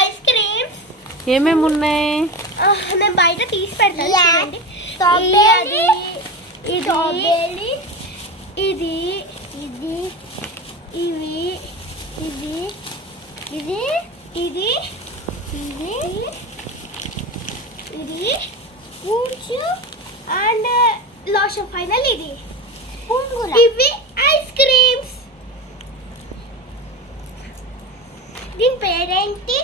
Ice creams ఏమేమి ఉన్నాయి? నేను బయట తీసి పెడతాను. చూడండి, ఇది ఇది ఇవి ఇది ఇది ఇది ఇది ఇది స్పూన్స్ అండ్ లాషన్ ఫైనల్ ఇది ఇవి ఐస్ క్రీమ్స్. దీని పేరేంటి?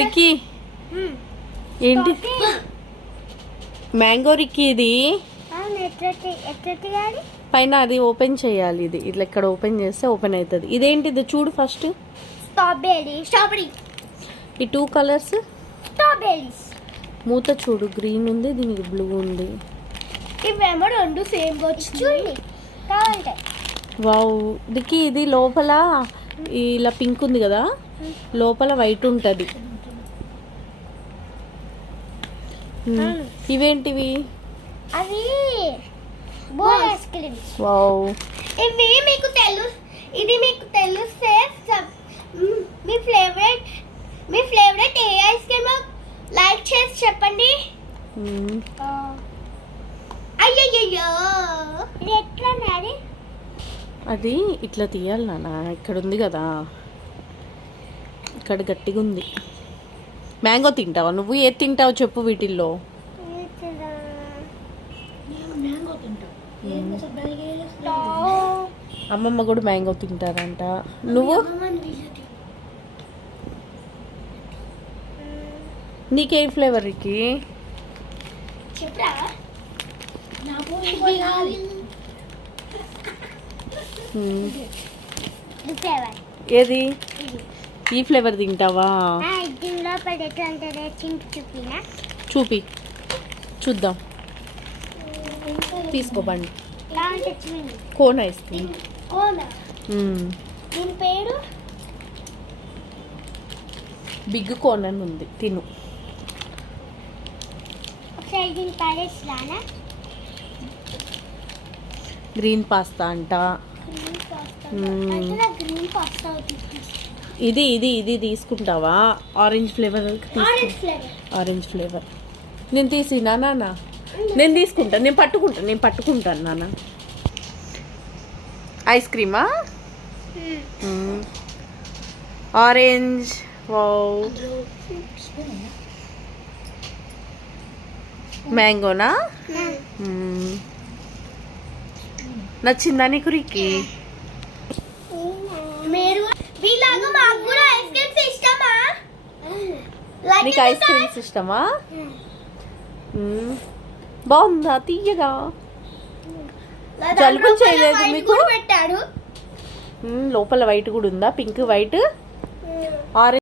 రిక్కీ ఏంటి? మ్యాంగో రిక్కీ. ఇది పైన అది ఓపెన్ చేయాలి. ఇది ఇట్లా ఇక్కడ ఓపెన్ చేస్తే ఓపెన్ అవుతుంది. ఇదేంటిది చూడు ఫస్ట్. స్ట్రాబెరీ. ఈ 2 కలర్స్ స్ట్రాబెరీస్. మూత చూడు, గ్రీన్ ఉంది, దీనికి బ్లూ ఉంది. ఇవేమో 2 సేమ్ వచ్చి చూడండి. వావ్ రిక్కీ, ఇది లోపల ఇలా పింక్ ఉంది కదా, లోపల వైట్ ఉంటుంది. ఇవేంటివి? అవి బోల్ ఐస్ క్రీమ్స్. వావ్, ఇవి మీకు ఇది మీకు తెలిస్తే మీ ఫేవరెట్ ఏ ఐస్ క్రీమ్ లైక్ చేసి చెప్పండి. అయ్యయ్యో, ఇది ఎట్లా నాది? అది ఇట్లా తీయాలి నాన్న. ఇక్కడ ఉంది కదా, ఇక్కడ గట్టిగా ఉంది. మ్యాంగో తింటావా నువ్వు? ఏది తింటావు చెప్పు వీటిల్లో? అమ్మమ్మ కూడా మ్యాంగో తింటారంట. నువ్వు? నీకే ఫ్లేవర్ కి? ఏది? ఈ ఫ్లేవర్ తింటావా? చూపి చూద్దాం. తీసుకోబండి. Cone ice cream. దీని పేరు బిగ్ కోన్ అని ఉంది, తిను. గ్రీన్ పాస్తా అంట. ఇది ఇది ఇది తీసుకుంటావా? Orange flavour. ఆరెంజ్ ఫ్లేవర్ నేను తీసినా నాన్న? నేను తీసుకుంటాను, నేను పట్టుకుంటాను నాన్న. ఐస్ క్రీమా? ఆరెంజ్. వావ్, మ్యాంగోనా? నచ్చిందా నీకు రిక్కీ? నీకు ఐస్ క్రీమ్స్ ఇష్టమా? బాగుందా? తీయగా. జలుబులు చేయలేదు మీకు? పెట్టాడు. లోపల వైట్ కూడా ఉందా? Pink white orange.